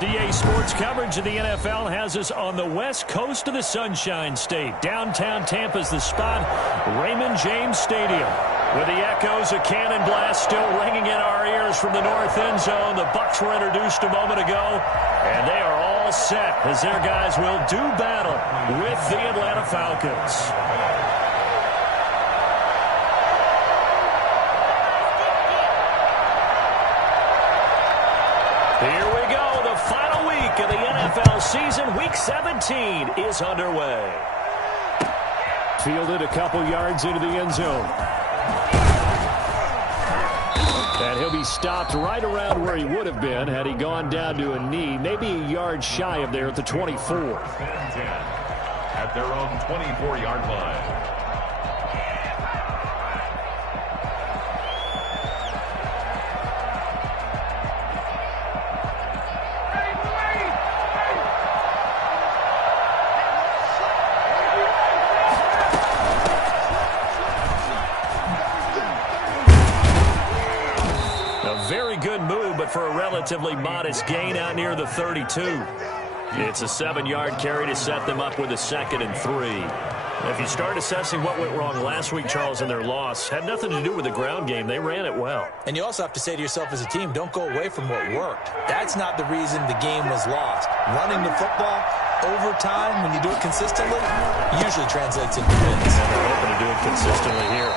DA Sports coverage of the NFL has us on the west coast of the Sunshine State. Downtown Tampa's the spot, Raymond James Stadium. With the echoes of cannon blast still ringing in our ears from the north end zone, the Bucs were introduced a moment ago, and they are all set as their guys will do battle with the Atlanta Falcons. Here we go. The final week of the NFL season. Week 17 is underway. Fielded a couple yards into the end zone. And he'll be stopped right around where he would have been had he gone down to a knee, maybe a yard shy of there at the 24. At their own 24-yard line. For a relatively modest gain out near the 32. It's a 7-yard carry to set them up with a 2nd and 3. If you start assessing what went wrong last week, Charles, in their loss, had nothing to do with the ground game. They ran it well. And you also have to say to yourself as a team, don't go away from what worked. That's not the reason the game was lost. Running the football over time, when you do it consistently, usually translates into wins. And they're hoping to do it consistently here.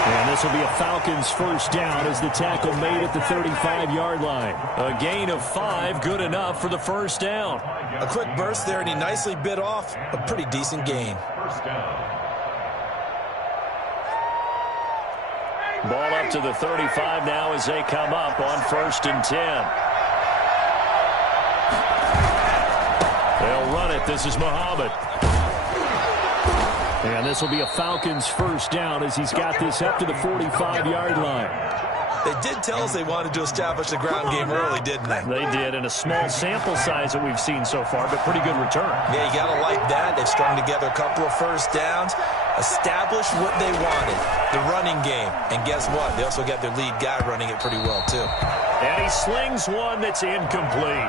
And this will be a Falcons first down as the tackle made at the 35-yard line. A gain of 5, good enough for the first down. A quick burst there, and he nicely bit off a pretty decent gain. First down. Ball up to the 35 now as they come up on 1st and 10. They'll run it. This is Muhammad. And this will be a Falcons first down as he's got this up to the 45-yard line. They did tell us they wanted to establish the ground game early, didn't they? They did, in a small sample size that we've seen so far, but pretty good return. Yeah, you got to like that. They've strung together a couple of first downs, established what they wanted, the running game. And guess what? They also got their lead guy running it pretty well, too. And he slings one that's incomplete.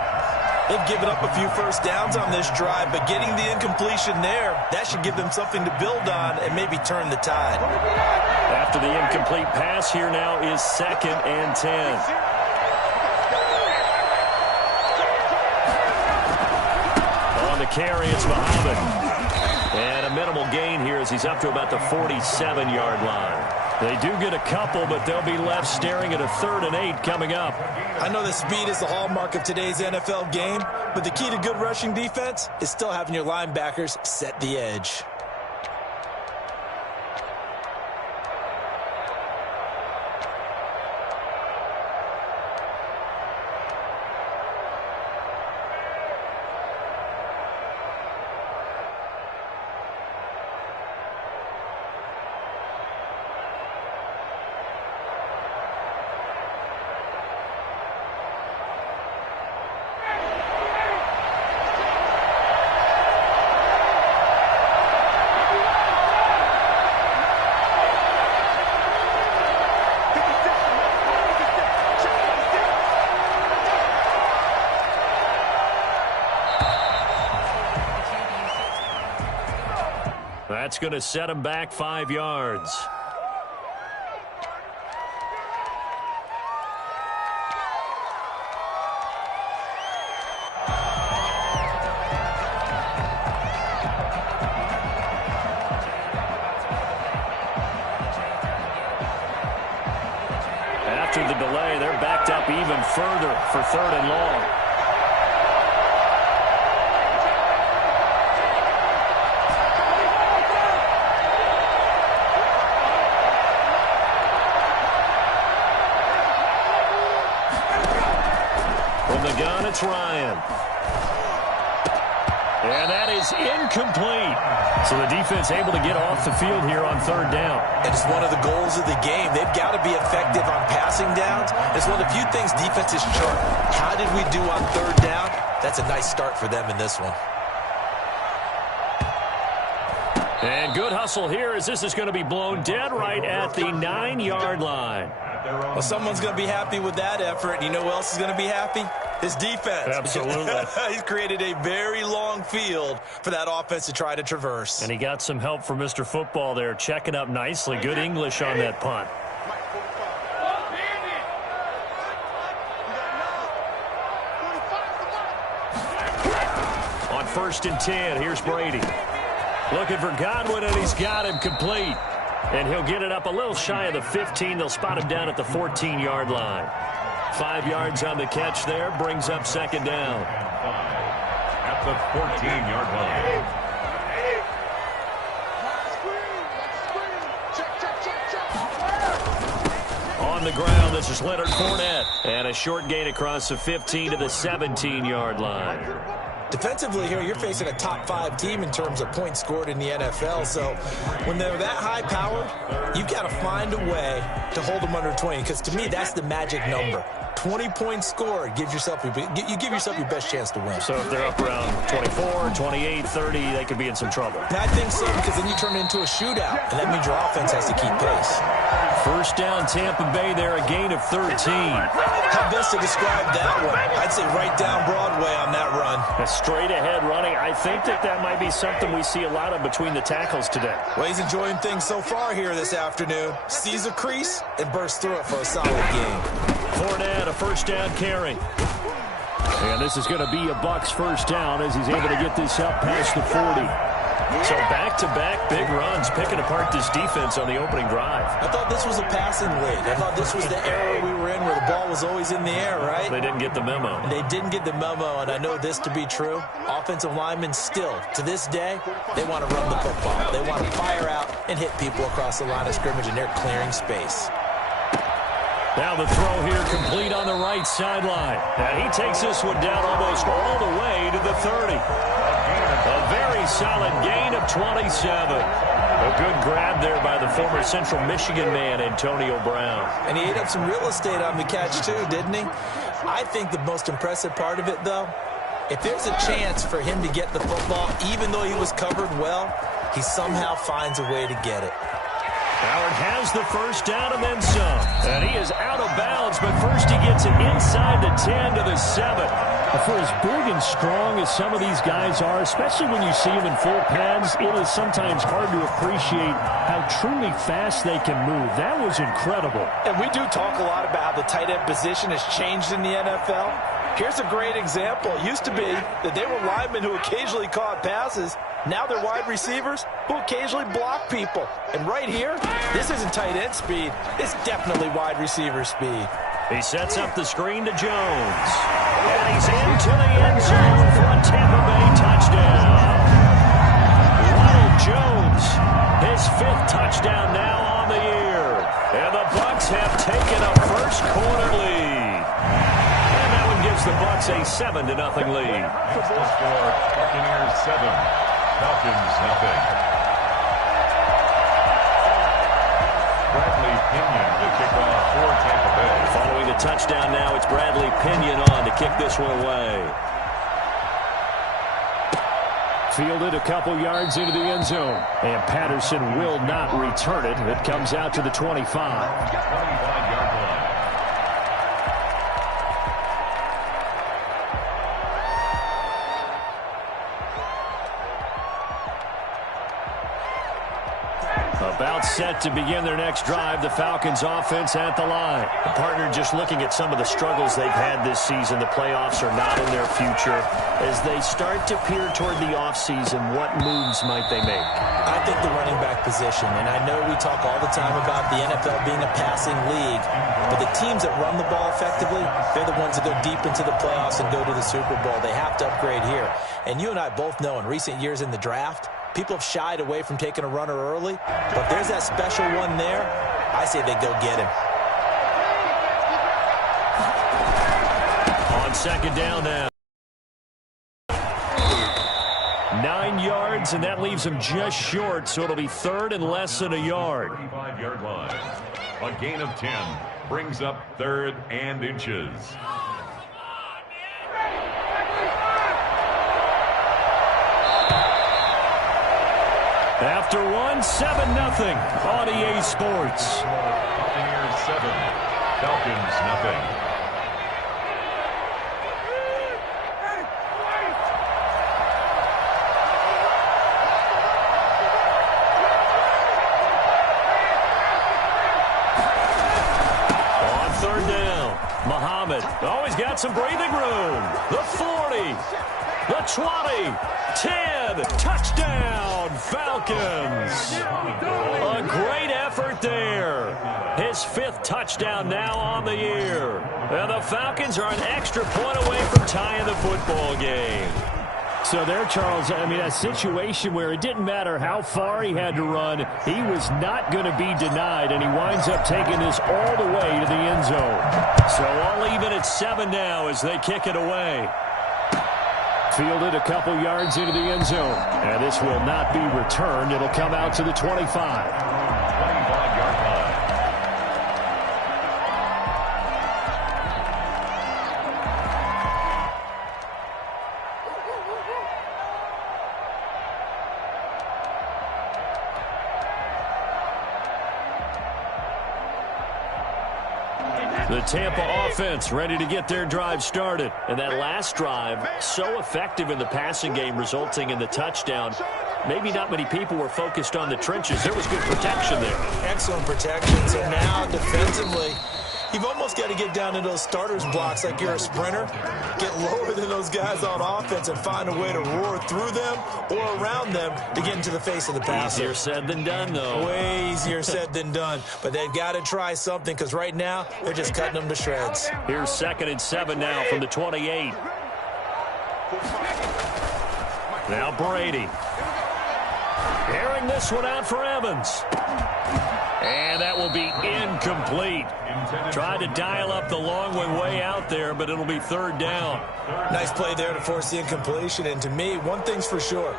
They've given up a few first downs on this drive, but getting the incompletion there, that should give them something to build on and maybe turn the tide. After the incomplete pass, here now is 2nd and 10. On the carry, it's Muhammad. And a minimal gain here as he's up to about the 47-yard line. They do get a couple, but they'll be left staring at a 3rd and 8 coming up. I know that speed is the hallmark of today's NFL game, but the key to good rushing defense is still having your linebackers set the edge. That's going to set him back 5 yards. After the delay, they're backed up even further for 3rd and long. It's Ryan. And that is incomplete. So the defense able to get off the field here on 3rd down. And it's one of the goals of the game. They've got to be effective on passing downs. It's one of the few things defenses chart. How did we do on 3rd down? That's a nice start for them in this one. And good hustle here as this is going to be blown dead right at the 9-yard line. Well, someone's going to be happy with that effort. And you know who else is going to be happy? His defense. Absolutely. He's created a very long field for that offense to try to traverse. And he got some help from Mr. Football there, checking up nicely. Good English on that punt. On 1st and 10, here's Brady. Looking for Godwin, and he's got him complete. And he'll get it up a little shy of the 15. They'll spot him down at the 14-yard line. 5 yards on the catch there, brings up 2nd down. At the 14-yard line. On the ground, this is Leonard Fournette. And a short gain across the 15 to the 17-yard line. Defensively here, you're facing a top 5 team in terms of points scored in the NFL. So when they're that high powered, you've got to find a way to hold them under 20. Because to me, that's the magic number. 20 points scored, you give yourself your best chance to win. So if they're up around 24, 28, 30, they could be in some trouble. And I think so, because then you turn it into a shootout, and that means your offense has to keep pace. 1st down, Tampa Bay there, a gain of 13. How best to describe that one? I'd say right down Broadway on that run. A straight-ahead running. I think that might be something we see a lot of between the tackles today. Well, he's enjoying things so far here this afternoon. Sees a crease and bursts through it for a solid game. Fournette, a 1st down carry. And this is going to be a Bucs 1st down as he's able to get this up past the 40. So back-to-back big runs, picking apart this defense on the opening drive. I thought this was a passing league. I thought this was the era we were in where the ball was always in the air, right? They didn't get the memo. They didn't get the memo, and I know this to be true. Offensive linemen still, to this day, they want to run the football. They want to fire out and hit people across the line of scrimmage, and they're clearing space. Now the throw here complete on the right sideline. And he takes this one down almost all the way to the 30. A very solid gain of 27. A good grab there by the former Central Michigan man, Antonio Brown. And he ate up some real estate on the catch, too, didn't he? I think the most impressive part of it, though, if there's a chance for him to get the football, even though he was covered well, he somehow finds a way to get it. Howard has the 1st down and then some. And he is out of bounds, but first he gets it inside the 10 to the 7. For as big and strong as some of these guys are, especially when you see them in full pads, it is sometimes hard to appreciate how truly fast they can move. That was incredible. And we do talk a lot about how the tight end position has changed in the NFL. Here's a great example. It used to be that they were linemen who occasionally caught passes. Now they're wide receivers who occasionally block people. And right here, this isn't tight end speed. It's definitely wide receiver speed. He sets up the screen to Jones. And he's into the end zone for a Tampa Bay touchdown. Ronald Jones, his 5th touchdown now on the year. And the Bucs have taken a first-quarter lead. And that one gives the Bucs a 7-0 lead. Buccaneers 7. Falcons, nothing. Bradley Pinion to kick off for Tampa Bay. Following the touchdown now, it's Bradley Pinion on to kick this one away. Fielded a couple yards into the end zone. And Patterson will not return it. It comes out to the 25. 25-yard line. About set to begin their next drive, the Falcons offense at the line. The partner just looking at some of the struggles they've had this season. The playoffs are not in their future. As they start to peer toward the offseason, what moves might they make? I think the running back position, and I know we talk all the time about the NFL being a passing league, but the teams that run the ball effectively, they're the ones that go deep into the playoffs and go to the Super Bowl. They have to upgrade here. And you and I both know in recent years in the draft, people have shied away from taking a runner early, but if there's that special one there, I say they go get him. On 2nd down now. 9 yards, and that leaves him just short, so it'll be 3rd and less than a yard. 35-yard line. A gain of 10 brings up 3rd and inches. after one, 7-0 on EA Sports. Buccaneers 7, Falcons 0. Oh, he's got some breathing room. The 40, the 20, 10, touchdown, Falcons. A great effort there. His 5th touchdown now on the year. And the Falcons are an extra point away from tying the football game. So there, Charles, I mean, a situation where it didn't matter how far he had to run, he was not going to be denied, and he winds up taking this all the way to the end zone. So all even at 7 now as they kick it away. Fielded a couple yards into the end zone, and this will not be returned. It'll come out to the 25. 25-yard line. The Tampa offense ready to get their drive started. And that last drive, so effective in the passing game, resulting in the touchdown. Maybe not many people were focused on the trenches. There was good protection there. Excellent protection. So now, defensively, you've almost got to get down to those starters blocks like you're a sprinter. Get lower than those guys on offense and find a way to roar through them or around them to get into the face of the passer. Easier said than done, though. Way easier said than done. But they've got to try something because right now they're just cutting them to shreds. Here's 2nd and 7 now from the 28. Now Brady. Airing this one out for Evans. And that will be incomplete. Tried to dial up the long one way out there, but it'll be 3rd down. Nice play there to force the incompletion. And to me, one thing's for sure.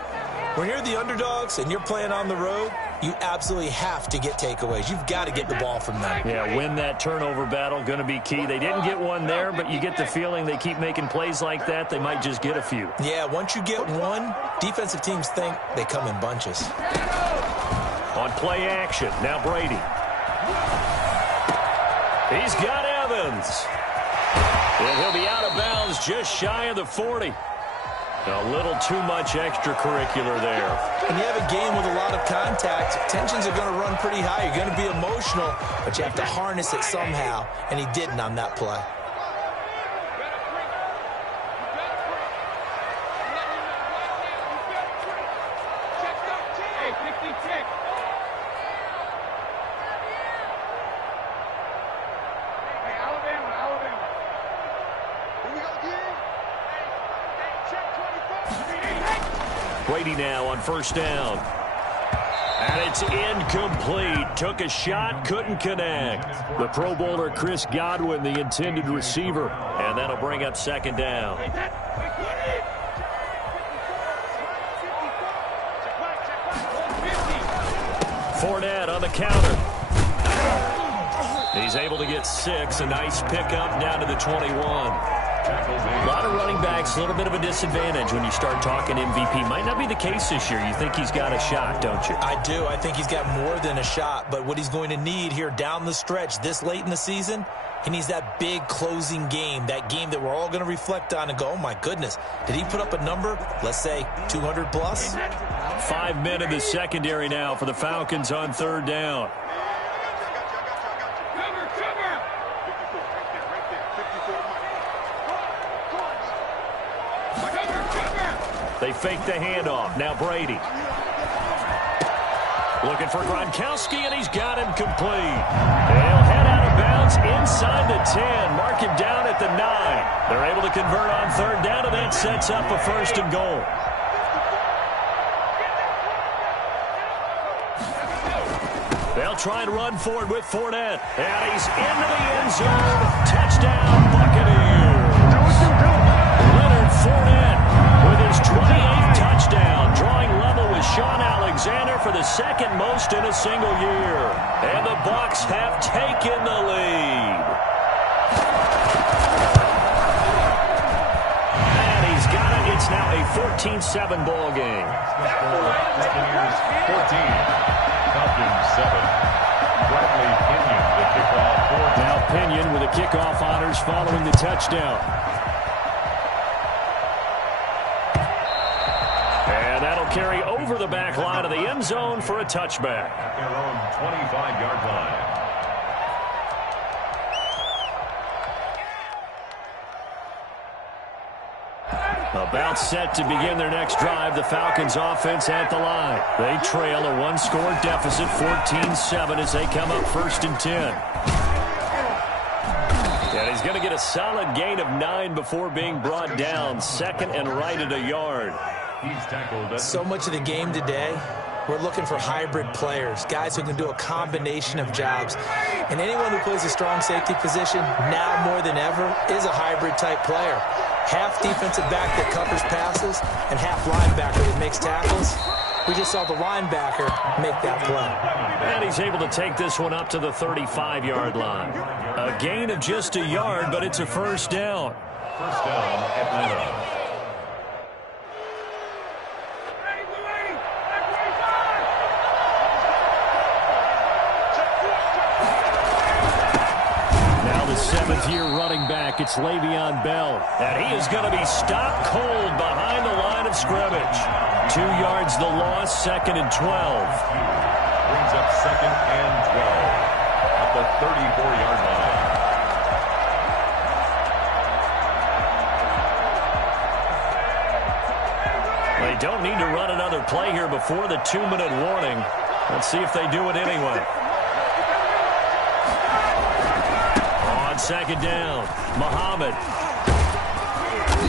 When you're the underdogs and you're playing on the road, you absolutely have to get takeaways. You've got to get the ball from them. Yeah, win that turnover battle, going to be key. They didn't get one there, but you get the feeling they keep making plays like that, they might just get a few. Yeah, once you get one, defensive teams think they come in bunches. On play action, now Brady. He's got Evans. And he'll be out of bounds just shy of the 40. A little too much extracurricular there. When you have a game with a lot of contact, tensions are going to run pretty high. You're going to be emotional, but you have to harness it somehow, and he didn't on that play. Brady now on 1st down. And it's incomplete. Took a shot, couldn't connect. The Pro Bowler Chris Godwin, the intended receiver. And that'll bring up 2nd down. Fournette on the counter. He's able to get 6. A nice pickup down to the 21. A lot of running backs, a little bit of a disadvantage when you start talking MVP. Might not be the case this year. You think he's got a shot, don't you? I do. I think he's got more than a shot. But what he's going to need here down the stretch this late in the season, he needs that big closing game, that game that we're all going to reflect on and go, oh, my goodness, did he put up a number, let's say, 200 plus? 5 men in the secondary now for the Falcons on 3rd down. They fake the handoff. Now Brady. Looking for Gronkowski, and he's got him complete. They'll head out of bounds inside the 10. Mark him down at the 9. They're able to convert on 3rd down, and that sets up a 1st and goal. They'll try and run forward with Fournette. And he's into the end zone. Touchdown, Buccaneers. Leonard Fournette with his 28th touchdown, drawing level with Sean Alexander for the 2nd most in a single year. And the Bucs have taken the lead. And he's got it. It's now a 14-7 ball game. Buccaneers 14, Falcons 7. Bradley Pinion, the kickoff. Now Pinion with the kickoff honors following the touchdown. And that'll carry over the back line of the end zone for a touchback. At their own 25-yard line. About set to begin their next drive, the Falcons offense at the line. They trail a one-score deficit, 14-7, as they come up 1st and 10. And he's going to get a solid gain of 9 before being brought down. 2nd and right at a yard. He's tackled. So much of the game today, we're looking for hybrid players, guys who can do a combination of jobs. And anyone who plays a strong safety position, now more than ever, is a hybrid-type player. Half defensive back that covers passes and half linebacker that makes tackles. We just saw the linebacker make that play. And he's able to take this one up to the 35-yard line. A gain of just a yard, but it's a first down. First down, Atlanta. Seventh-year running back, it's Le'Veon Bell. And he is going to be stopped cold behind the line of scrimmage. 2 yards the loss, 2nd and 12. Brings up 2nd and 12 at the 34-yard line. They don't need to run another play here before the 2-minute warning. Let's see if they do it anyway. 2nd down, Muhammad.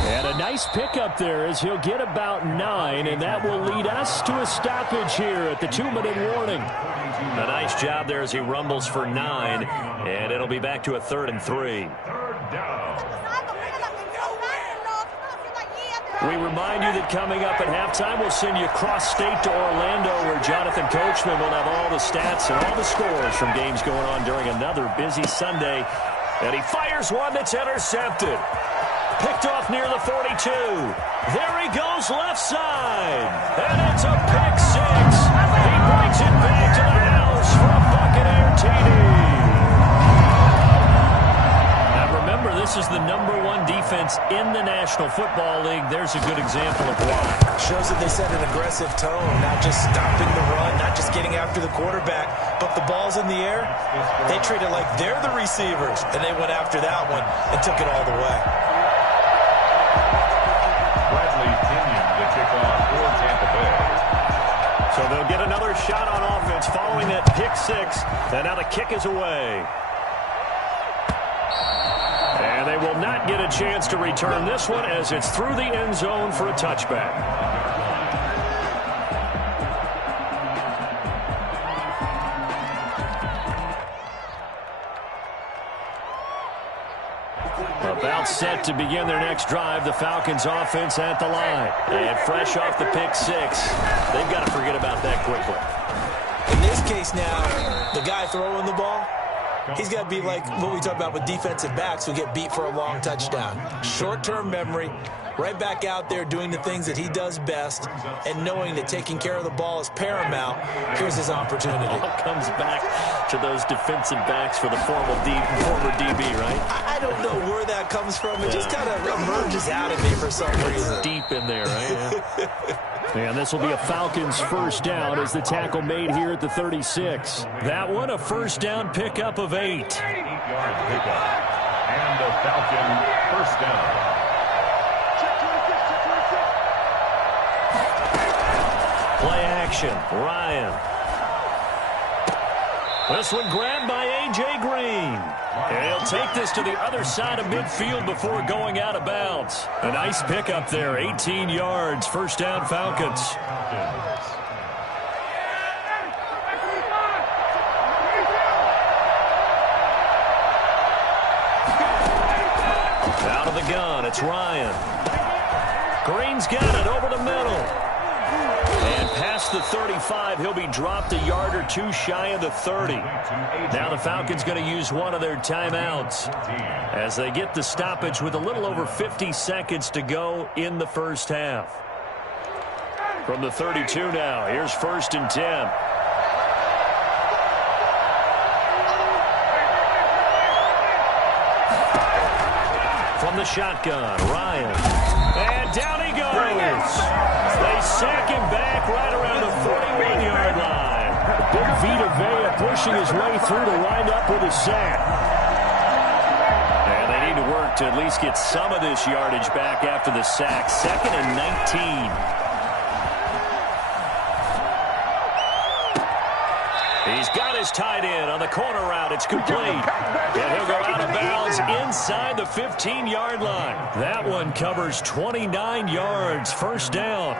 And a nice pickup there as he'll get about 9, and that will lead us to a stoppage here at the 2-minute warning. A nice job there as he rumbles for 9, and it'll be back to a 3rd and 3. We remind you that coming up at halftime, we'll send you cross-state to Orlando, where Jonathan Coachman will have all the stats and all the scores from games going on during another busy Sunday. And he fires one that's intercepted. Picked off near the 42. There he goes left side. And it's a pick 6. He brings it back to the house for a Buccaneer TD. Now remember, this is the #1 defense in the National Football League. There's a good example of why. Shows that they set an aggressive tone, not just stopping the run, not just getting after the quarterback, but the ball's in the air. They treat it like they're the receivers, and they went after that one and took it all the way. Bradley Pinion, the kickoff for Tampa Bay. So they'll get another shot on offense following that pick 6, and now the kick is away. And they will not get a chance to return this one as it's through the end zone for a touchback. About set to begin their next drive, the Falcons offense at the line. And fresh off the pick 6, they've got to forget about that quickly. In this case now, the guy throwing the ball, he's got to be like what we talk about with defensive backs who get beat for a long touchdown. Short-term memory, right back out there doing the things that he does best, and knowing that taking care of the ball is paramount. Here's his opportunity. It all comes back to those defensive backs for the former DB, right? I don't know where that comes from. It just kind of emerges out of me for some reason. Deep in there, right? Yeah. And this will be a Falcons first down as the tackle made here at the 36. That one, a first down pickup of 8. 8-yard pickup. And the Falcon first down. Play action, Ryan. This one grabbed by A.J. Green. And he'll take this to the other side of midfield before going out of bounds. A nice pickup there, 18 yards, first down Falcons. Out of the gun, it's Ryan. Green's got it over the middle. And past the 35. He'll be dropped a yard or two shy of the 30. Now the Falcons going to use one of their timeouts as they get the stoppage with a little over 50 seconds to go in the first half. From the 32 now, here's 1st and 10. From the shotgun, Ryan. And down he goes. They sack him back right around the 41-yard line. Big Vita Vea pushing his way through to wind up with a sack. And they need to work to at least get some of this yardage back after the sack. 2nd and 19. He's got his tight end on the corner route. It's complete. And he'll go out of bounds inside the 15-yard line. That one covers 29 yards. First down.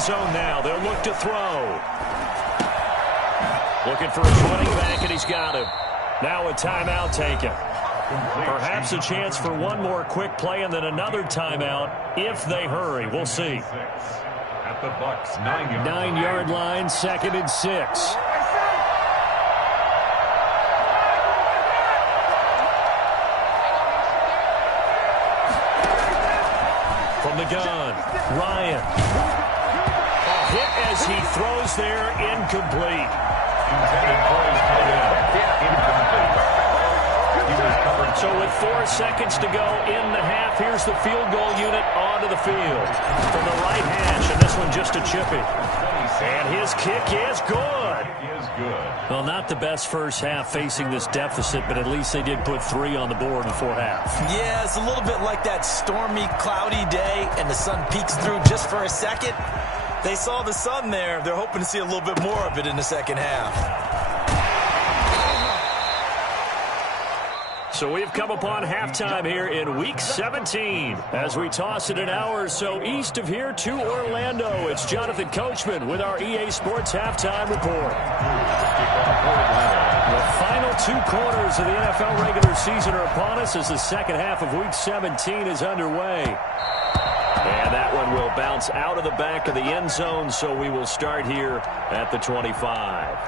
Zone now. They'll look to throw. Looking for his running back, and he's got him. Now a timeout taken. Perhaps a chance for one more quick play and then another timeout if they hurry. We'll see. At the Bucs 9-yard line, 2nd and 6. From the gun, Ryan. Hit as he throws there, incomplete. Intended for his tight end. Incomplete. He was covered. So with 4 seconds to go in the half, here's the field goal unit onto the field. From the right hash, and this one just a chippy. And his kick is good. Well, not the best first half facing this deficit, but at least they did put 3 on the board before half. Yeah, it's a little bit like that stormy, cloudy day, and the sun peeks through just for a second. They saw the sun there. They're hoping to see a little bit more of it in the second half. So we've come upon halftime here in Week 17. As we toss it an hour or so east of here to Orlando, it's Jonathan Coachman with our EA Sports Halftime Report. The final 2 quarters of the NFL regular season are upon us as the second half of Week 17 is underway. And that one will bounce out of the back of the end zone, so we will start here at the 25.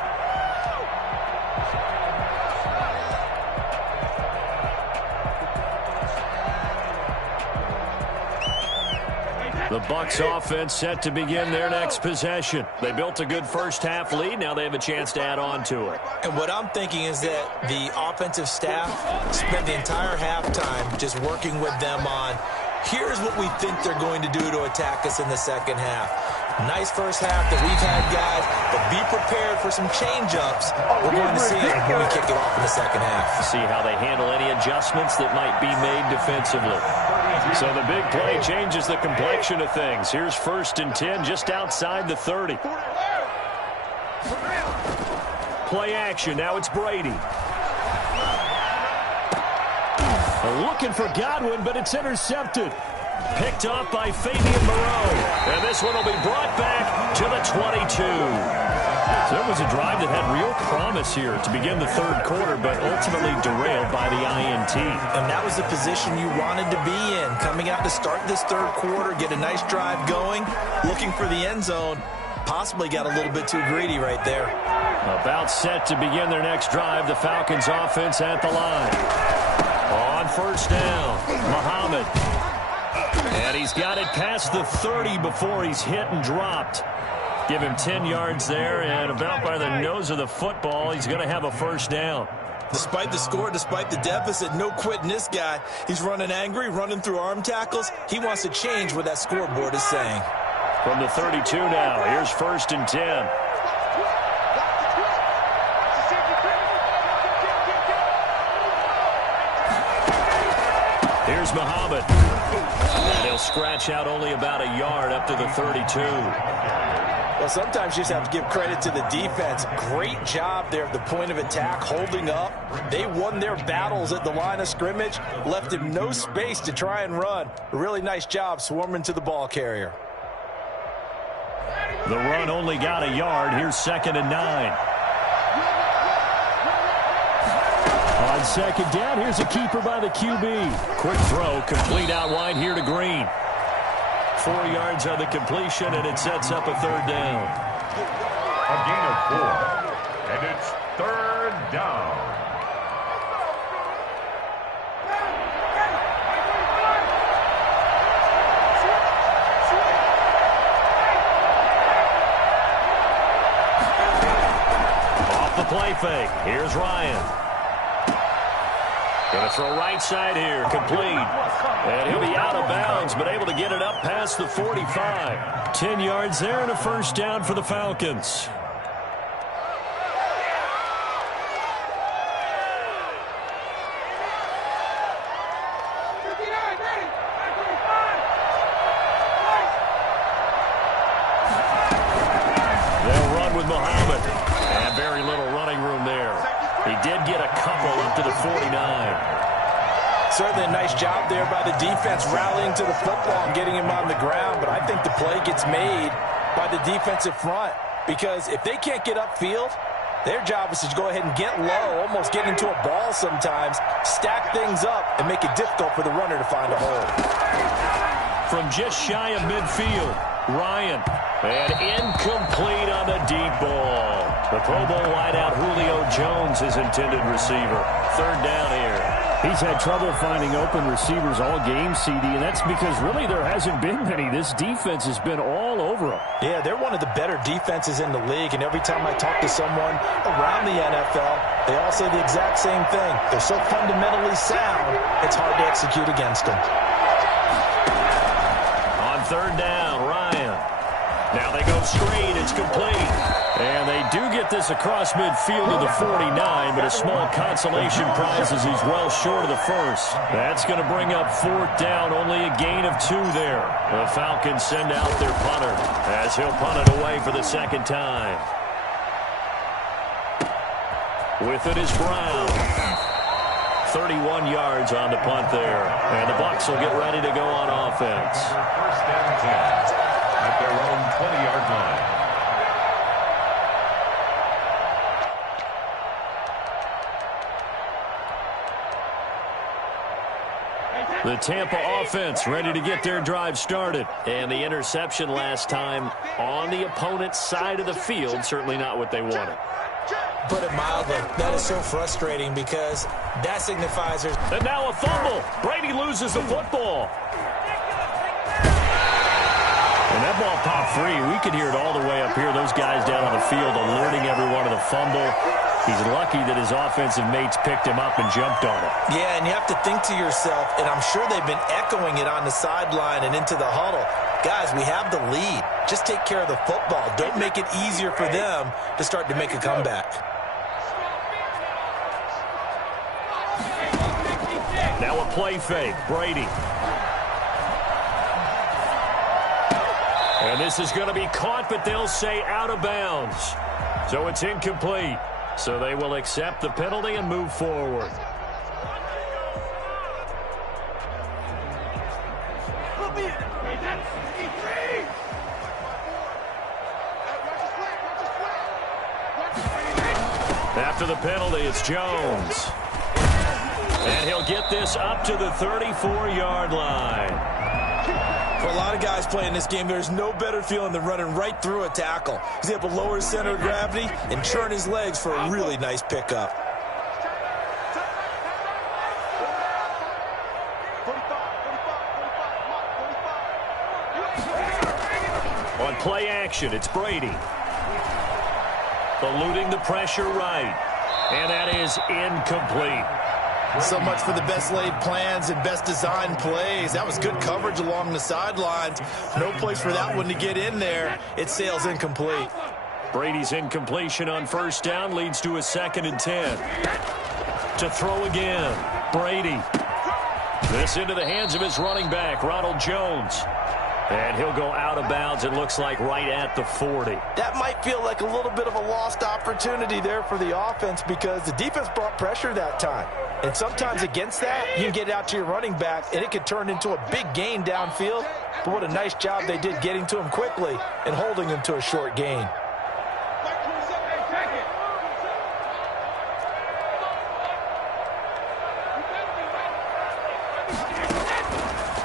The Bucs offense set to begin their next possession. They built a good first half lead. Now they have a chance to add on to it. And what I'm thinking is that the offensive staff spent the entire halftime just working with them on, here's what we think they're going to do to attack us in the second half. Nice first half that we've had, guys, but be prepared for some change-ups. We're going to see it when we kick it off in the second half. See how they handle any adjustments that might be made defensively. So the big play changes the complexion of things. Here's 1st and 10 just outside the 30. Play action. Now it's Brady. Looking for Godwin, but it's intercepted. Picked off by Fabian Moreau. And this one will be brought back to the 22. So it was a drive that had real promise here to begin the third quarter, but ultimately derailed by the INT. And that was the position you wanted to be in. Coming out to start this third quarter, get a nice drive going, looking for the end zone. Possibly got a little bit too greedy right there. About set to begin their next drive, the Falcons offense at the line. On first down, Muhammad. And he's got it past the 30 before he's hit and dropped. Give him 10 yards there, and about by the nose of the football, he's going to have a first down. Despite the score, despite the deficit, no quitting this guy. He's running angry, running through arm tackles. He wants to change what that scoreboard is saying. From the 32 now, here's 1st and 10. Here's Muhammad. And he'll scratch out only about a yard up to the 32. Well, sometimes you just have to give credit to the defense. Great job there at the point of attack, holding up. They won their battles at the line of scrimmage, left him no space to try and run. A really nice job swarming to the ball carrier. The run only got a yard. Here's 2nd and 9. On 2nd down, here's a keeper by the QB. Quick throw, complete out wide here to Green. 4 yards on the completion, and it sets up a 3rd down. A gain of 4, and it's 3rd down. Off the play fake, here's Ryan. Going to throw right side here, complete. And he'll be out of bounds, but able to get it up past the 45. 10 yards there and a 1st down for the Falcons. They'll run with Muhammad. And very little running room there. He did get a couple up to the 49. Certainly a nice job there by the defense rallying to the football and getting him on the ground, but I think the play gets made by the defensive front because if they can't get upfield, their job is to go ahead and get low, almost get into a ball sometimes, stack things up, and make it difficult for the runner to find a hole. From just shy of midfield, Ryan. And incomplete on the deep ball. The Pro Bowl wideout Julio Jones, his intended receiver. 3rd down here. He's had trouble finding open receivers all game, CD, and that's because really there hasn't been many. This defense has been all over them. Yeah, they're one of the better defenses in the league, and every time I talk to someone around the NFL, they all say the exact same thing. They're so fundamentally sound, it's hard to execute against them. On 3rd down, Ryan. Now they go straight. It's complete. And they do get this across midfield to the 49, but a small consolation prize as he's well short of the 1st. That's going to bring up 4th down, only a gain of 2 there. The Falcons send out their punter as he'll punt it away for the 2nd time. With it is Brown. 31 yards on the punt there. And the Bucs will get ready to go on offense. 1st and 10 at their own 20-yard line. The Tampa offense ready to get their drive started. And the interception last time on the opponent's side of the field, certainly not what they wanted. Put it mildly, that is so frustrating because that signifies there's... And now a fumble. Brady loses the football. And that ball popped free. We could hear it all the way up here. Those guys down on the field alerting everyone of the fumble. He's lucky that his offensive mates picked him up and jumped on it. Yeah, and you have to think to yourself, and I'm sure they've been echoing it on the sideline and into the huddle. Guys, we have the lead. Just take care of the football. Don't make it easier for them to start to make a comeback. Now a play fake. Brady. And this is going to be caught, but they'll say out of bounds. So it's incomplete. So they will accept the penalty and move forward. After the penalty, it's Jones. And he'll get this up to the 34-yard line. For a lot of guys playing this game, there's no better feeling than running right through a tackle. He's able to lower his center of gravity and turn his legs for a really nice pickup. On play action, it's Brady. Eluding the pressure right. And that is incomplete. So much for the best laid plans and best designed plays. That was good coverage along the sidelines. No place for that one to get in there. It sails incomplete. Brady's incompletion on 1st down leads to a 2nd and 10. To throw again, Brady. This into the hands of his running back, Ronald Jones. And he'll go out of bounds, it looks like, right at the 40. That might feel like a little bit of a lost opportunity there for the offense because the defense brought pressure that time. And sometimes against that, you can get out to your running back, and it could turn into a big gain downfield. But what a nice job they did getting to him quickly and holding him to a short gain.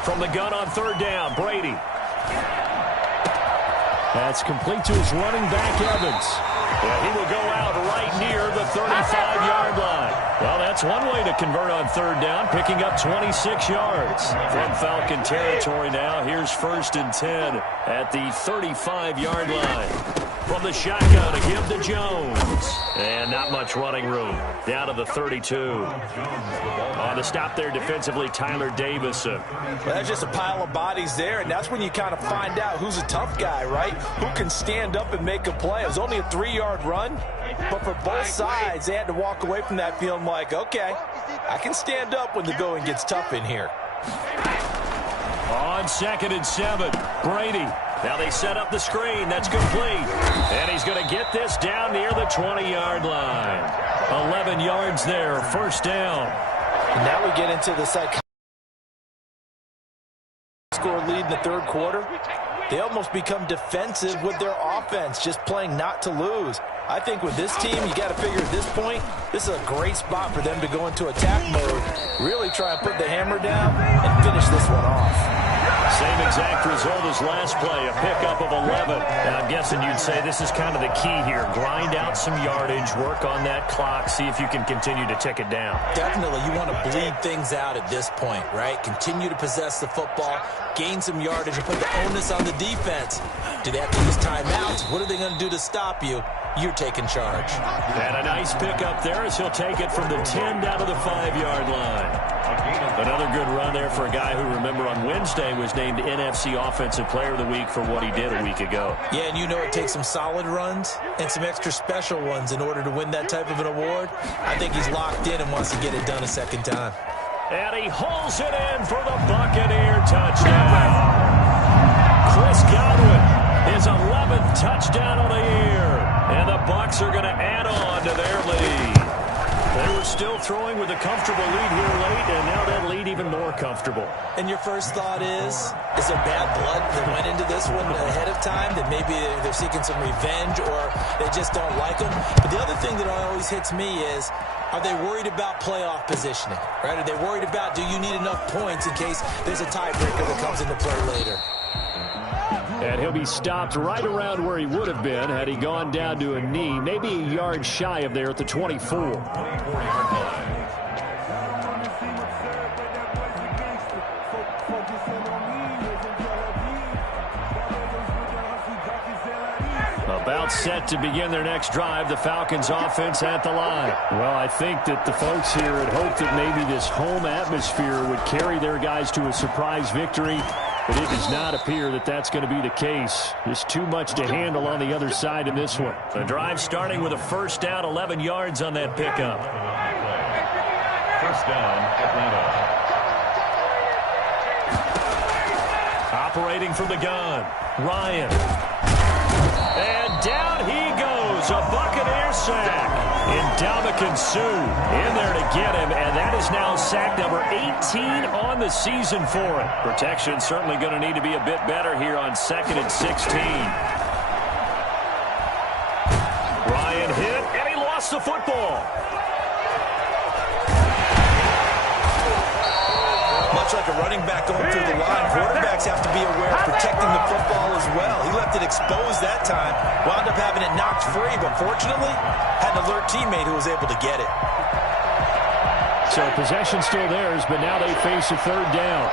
From the gun on third down, Brady. That's complete to his running back, Evans. Yeah, he will go out right near the 35-yard line. Well, that's one way to convert on third down, picking up 26 yards. From Falcon territory now, here's 1st and 10 at the 35-yard line. From the shotgun, a give to Jones. And not much running room. Down to the 32. On the stop there defensively, Tyler Davison. Well, that's just a pile of bodies there, and that's when you kind of find out who's a tough guy, right? Who can stand up and make a play. It was only a 3-yard run, but for both sides, they had to walk away from that feeling like, okay, I can stand up when the going gets tough in here. On 2nd and 7, Brady. Now they set up the screen. That's complete. And he's going to get this down near the 20-yard line. 11 yards there, 1st down. And now we get into the score lead in the 3rd quarter. They almost become defensive with their offense, just playing not to lose. I think with this team, you got to figure at this point, this is a great spot for them to go into attack mode, really try and put the hammer down and finish this one off. Same exact result as last play, a pickup of 11. And I'm guessing you'd say this is kind of the key here. Grind out some yardage, work on that clock, see if you can continue to tick it down. Definitely, you want to bleed things out at this point, right? Continue to possess the football, gain some yardage, and put the onus on the defense. Do they have to use timeouts? What are they going to do to stop you? You're taking charge. And a nice pickup there as he'll take it from the 10 down to the 5-yard line. Another good run there for a guy who, remember, on Wednesday was named NFC Offensive Player of the Week for what he did a week ago. Yeah, and you know it takes some solid runs and some extra special ones in order to win that type of an award. I think he's locked in and wants to get it done a second time. And he hauls it in for the Buccaneer touchdown. Chris Godwin, his 11th touchdown of the year. And the Bucs are going to add on to their lead. They were still throwing with a comfortable lead here late, and now that lead even more comfortable. And your first thought is there bad blood that went into this one ahead of time, that maybe they're seeking some revenge or they just don't like them? But the other thing that always hits me is, are they worried about playoff positioning, right? Are they worried about, do you need enough points in case there's a tiebreaker that comes into play later? And he'll be stopped right around where he would have been had he gone down to a knee, maybe a yard shy of there at the 24. About set to begin their next drive, the Falcons offense at the line. Well, I think that the folks here had hoped that maybe this home atmosphere would carry their guys to a surprise victory. But it does not appear that that's going to be the case. There's too much to handle on the other side in this one. The drive starting with a 1st down, 11 yards on that pickup. 1st down, Atlanta. Operating from the gun, Ryan. And down he goes, a Buccaneer sack. Ndamukong Suh in there to get him, and that is now sack number 18 on the season for it. Protection certainly going to need to be a bit better here on 2nd and 16. Ryan hit, and he lost the football. Much like a running back going through the line, quarterbacks have to be aware of protecting the football as well. He left it exposed that time, wound up having it knocked free, but fortunately had an alert teammate who was able to get it. So possession still theirs, but now they face a 3rd down.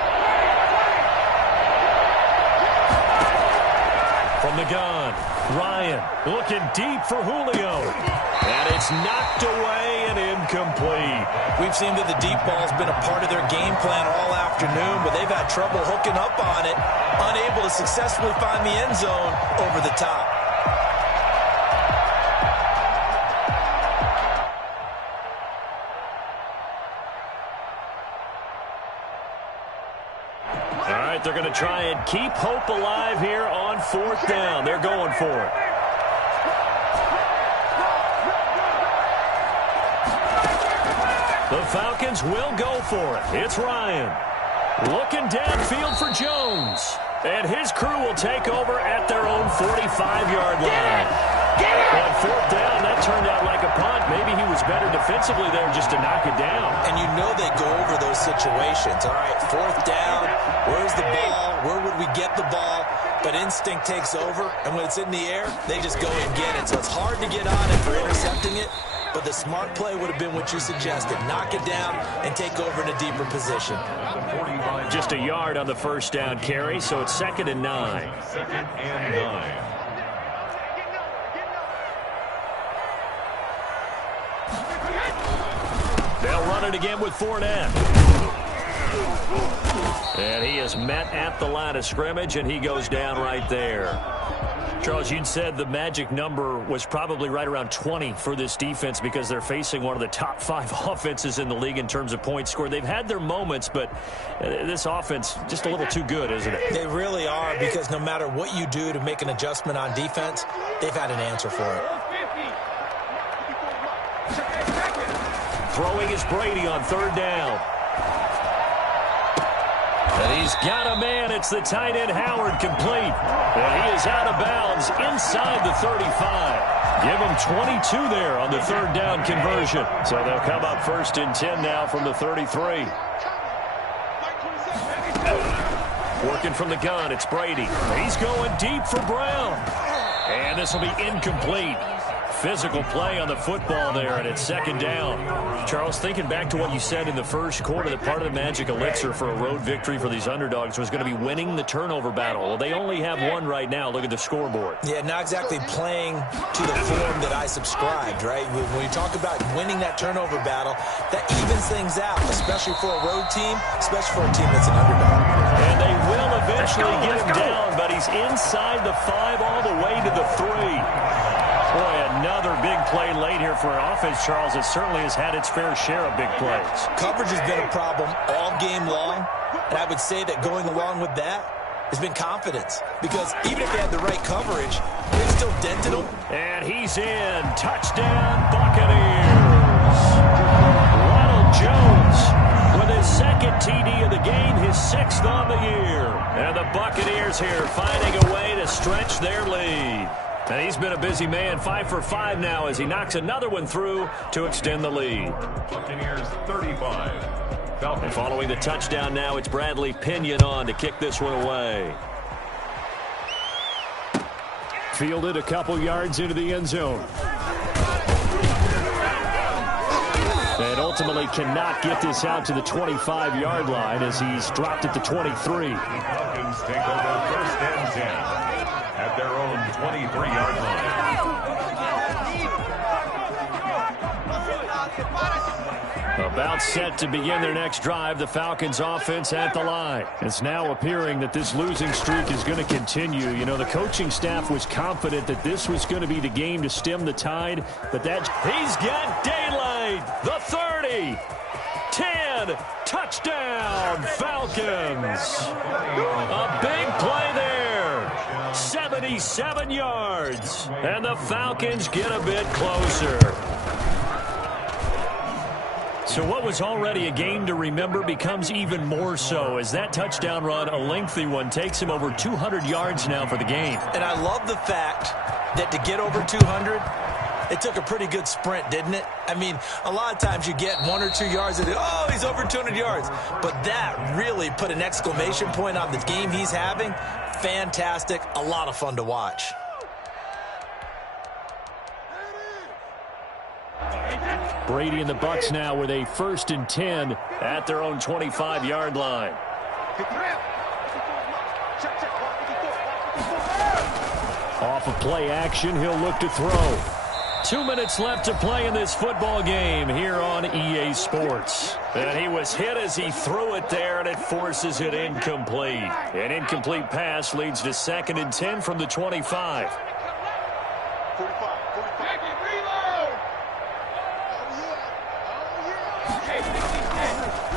From the gun, Ryan looking deep for Julio. And it's knocked away and incomplete. We've seen that the deep ball's been a part of their game plan all afternoon, but they've had trouble hooking up on it, unable to successfully find the end zone over the top. they're going to try and keep hope alive here on 4th down. They're going for it. The Falcons will go for it. It's Ryan. Looking downfield for Jones. And his crew will take over at their own 45-yard line. On 4th down, that turned out like a punt. Maybe he was better defensively there just to knock it down. And you know they go over those situations. All right, 4th down, where's the ball? Where would we get the ball? But instinct takes over, and when it's in the air, they just go and get it. So it's hard to get on it for intercepting it. But the smart play would have been what you suggested. Knock it down and take over in a deeper position. Just a yard on the 1st down carry, so it's 2nd and 9. 2nd and 9. They'll run it again with Fournette. And he is met at the line of scrimmage, and he goes down right there. Charles, you'd said the magic number was probably right around 20 for this defense because they're facing one of the top 5 offenses in the league in terms of points scored. They've had their moments, but this offense just a little too good, isn't it? They really are, because no matter what you do to make an adjustment on defense, they've had an answer for it. Throwing is Brady on 3rd down. And he's got a man. It's the tight end Howard, complete. And he is out of bounds inside the 35. Give him 22 there on the 3rd down conversion. So they'll come up 1st and 10 now from the 33. Working from the gun, it's Brady. He's going deep for Brown. And this will be incomplete. Physical play on the football there, and it's 2nd down. Charles, thinking back to what you said in the first quarter, that part of the magic elixir for a road victory for these underdogs was going to be winning the turnover battle. Well, they only have one right now. Look at the scoreboard. Yeah, not exactly playing to the form that I subscribed, right? When you talk about winning that turnover battle, that evens things out, especially for a road team, especially for a team that's an underdog. And they will eventually get him down, but he's inside the 5 all the way to the 3. Boy, another big play late here for an offense, Charles. It certainly has had its fair share of big plays. Coverage has been a problem all game long, and I would say that going along with that has been confidence, because even if they had the right coverage, they still dented them. And he's in. Touchdown, Buccaneers. Ronald Jones with his 2nd TD of the game, his 6th on the year. And the Buccaneers here finding a way to stretch their lead. And he's been a busy man, 5 for 5 now as he knocks another one through to extend the lead. Buccaneers 35. Falcons. And following the touchdown now, it's Bradley Pinion on to kick this one away. Fielded a couple yards into the end zone. And ultimately cannot get this out to the 25-yard line as he's dropped at the 23. Falcons take over 1st and 10. At their own 23-yard line. About set to begin their next drive, the Falcons offense at the line. It's now appearing that this losing streak is going to continue. You know, the coaching staff was confident that this was going to be the game to stem the tide, but he's got daylight. The 30. 10. Touchdown, Falcons. A big play there. 77 yards. And the Falcons get a bit closer. So what was already a game to remember becomes even more so as that touchdown run, a lengthy one, takes him over 200 yards now for the game. And I love the fact that to get over 200, it took a pretty good sprint, didn't it? I mean, a lot of times you get 1 or 2 yards and, oh, he's over 200 yards. But that really put an exclamation point on the game he's having. Fantastic. A lot of fun to watch. Brady and the Bucs now with a 1st and 10 at their own 25-yard line. Off of play action, he'll look to throw. 2 minutes left to play in this football game here on EA Sports. And he was hit as he threw it there, and it forces it incomplete. An incomplete pass leads to 2nd and 10 from the 25.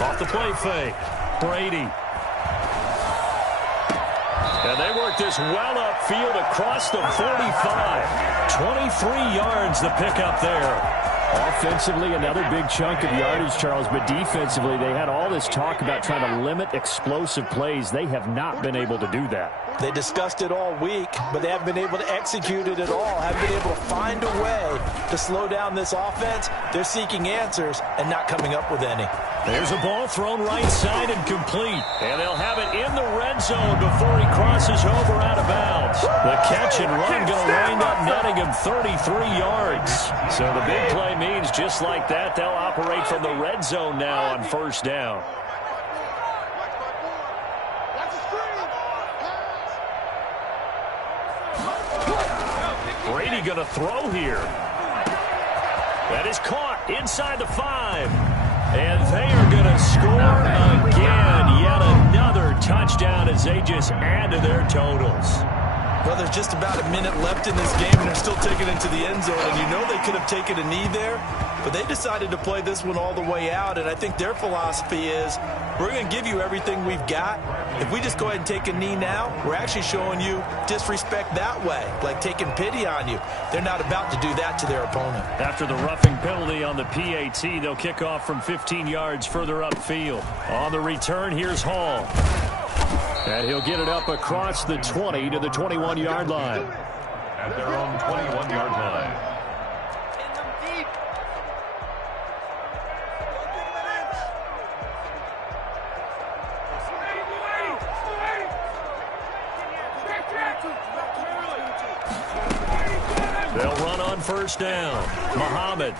Off the play fake, Brady. And they work this well upfield across the 45. 23 yards the pickup there. Offensively, another big chunk of yardage, Charles, but defensively, they had all this talk about trying to limit explosive plays. They have not been able to do that. They discussed it all week, but they haven't been able to execute it at all, haven't been able to find a way to slow down this offense. They're seeking answers and not coming up with any. There's a ball thrown right side and complete. And they'll have it in the red zone before he crosses over out of bounds. The catch and run going to wind up netting him 33 yards. So the big play means just like that, they'll operate from the red zone now on first down. Brady going to throw here. That is caught inside the 5. And they are going to score again. Yet another touchdown as they just add to their totals. Well, there's just about a minute left in this game, and they're still taking it to the end zone. And you know they could have taken a knee there, but they decided to play this one all the way out. And I think their philosophy is, we're going to give you everything we've got. If we just go ahead and take a knee now, we're actually showing you disrespect that way, like taking pity on you. They're not about to do that to their opponent. After the roughing penalty on the PAT, they'll kick off from 15 yards further upfield. On the return, here's Hall. And he'll get it up across the 20 to the 21-yard line. At their own 21-yard line. They'll run on first down. Muhammad.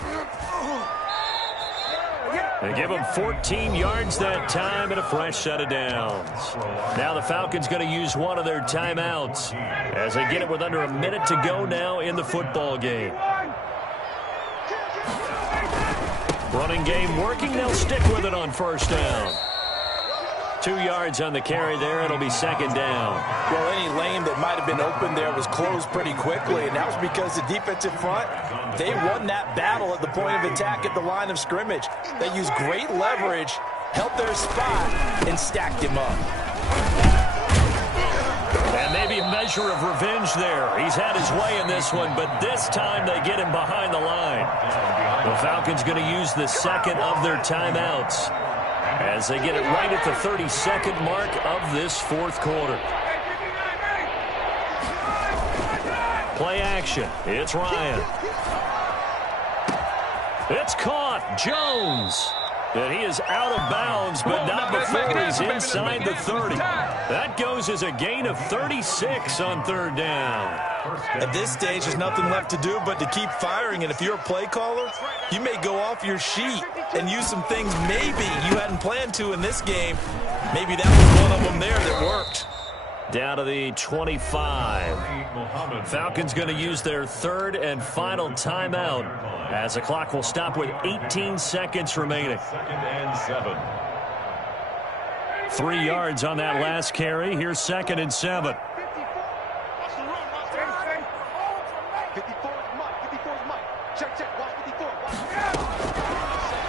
They give him 14 yards that time and a fresh set of downs. Now the Falcons going to use one of their timeouts as they get it with under a minute to go now in the football game. Running game working. They'll stick with it on first down. 2 yards on the carry there. It'll be second down. Well, any lane that might have been open there was closed pretty quickly, and that was because the defensive front, they won that battle at the point of attack at the line of scrimmage. They used great leverage, held their spot, and stacked him up. And maybe a measure of revenge there. He's had his way in this one, but this time they get him behind the line. The Falcons going to use the second of their timeouts as they get it right at the 32nd mark of this fourth quarter. Play action. It's Ryan. It's caught. Jones. And he is out of bounds, but not before he's inside the 30. That goes as a gain of 36 on third down. At this stage, there's nothing left to do but to keep firing. And if you're a play caller, you may go off your sheet and use some things maybe you hadn't planned to in this game. Maybe that was one of them there that worked. Down to the 25. Falcons going to use their third and final timeout as the clock will stop with 18 seconds remaining. 2nd and 7. 3 yards on that last carry. Here's 2nd and 7.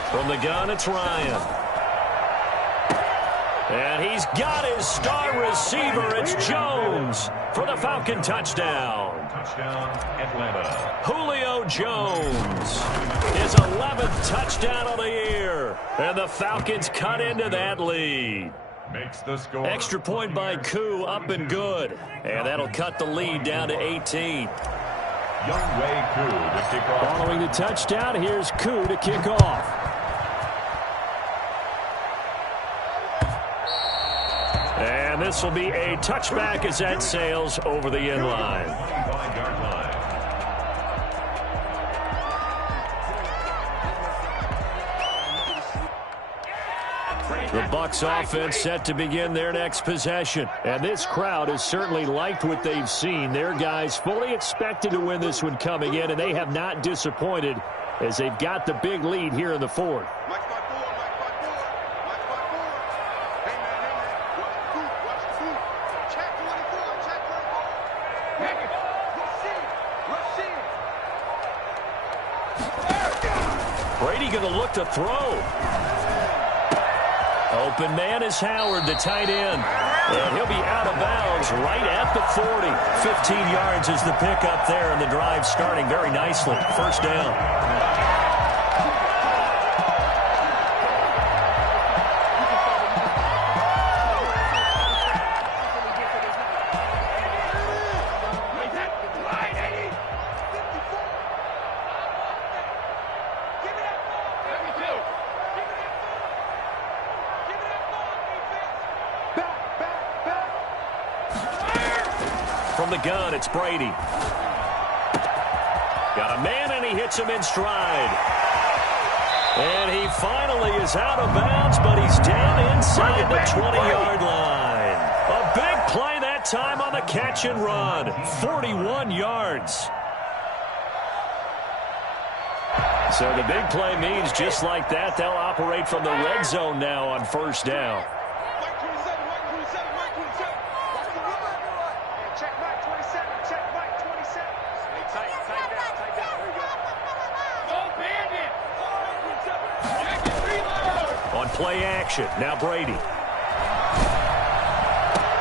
From the gun, it's Ryan. And he's got his star receiver. It's Jones for the Falcon touchdown. Touchdown, Atlanta. Julio Jones, his 11th touchdown of the year. And the Falcons cut into that lead. Makes the score. Extra point by Koo, up and good. And that'll cut the lead down to 18. Youngway Koo to kick off. Following the touchdown, here's Koo to kick off. And this will be a touchback as that sails over the end line. 25-yard line. The Bucs offense set to begin their next possession. And this crowd has certainly liked what they've seen. Their guys fully expected to win this one coming in, and they have not disappointed as they've got the big lead here in the fourth. Brady going to look to throw. Open man is Howard, the tight end. And he'll be out of bounds right at the 40. 15 yards is the pickup there, and the drive starting very nicely. First down. From the gun, it's Brady. Got a man, and he hits him in stride. And he finally is out of bounds, but he's down inside the 20-yard line. A big play that time on the catch and run. 41 yards. So the big play means just like that, they'll operate from the red zone now on first down. On play action, now Brady.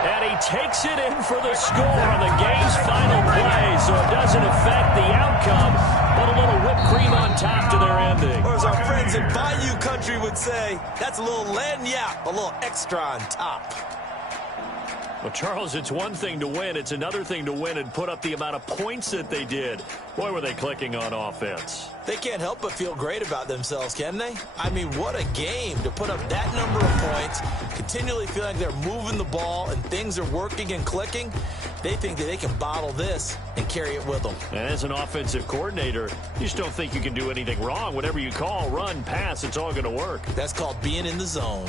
And he takes it in for the score on the game's final play, so it doesn't affect the outcome, but a little whipped cream on top to their ending. Or as our friends in Bayou Country would say, that's a little lagniappe, a little extra on top. Well, Charles, it's one thing to win. It's another thing to win and put up the amount of points that they did. Boy, were they clicking on offense. They can't help but feel great about themselves, can they? I mean, what a game to put up that number of points, continually feeling like they're moving the ball and things are working and clicking. They think that they can bottle this and carry it with them. And as an offensive coordinator, you just don't think you can do anything wrong. Whatever you call, run, pass, it's all going to work. That's called being in the zone.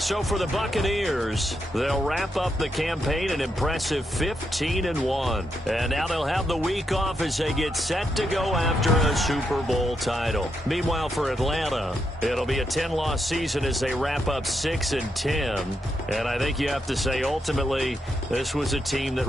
So for the Buccaneers, they'll wrap up the campaign an impressive 15-1. And now they'll have the week off as they get set to go after a Super Bowl title. Meanwhile, for Atlanta, it'll be a 10-loss season as they wrap up 6-10. And I think you have to say, ultimately, this was a team that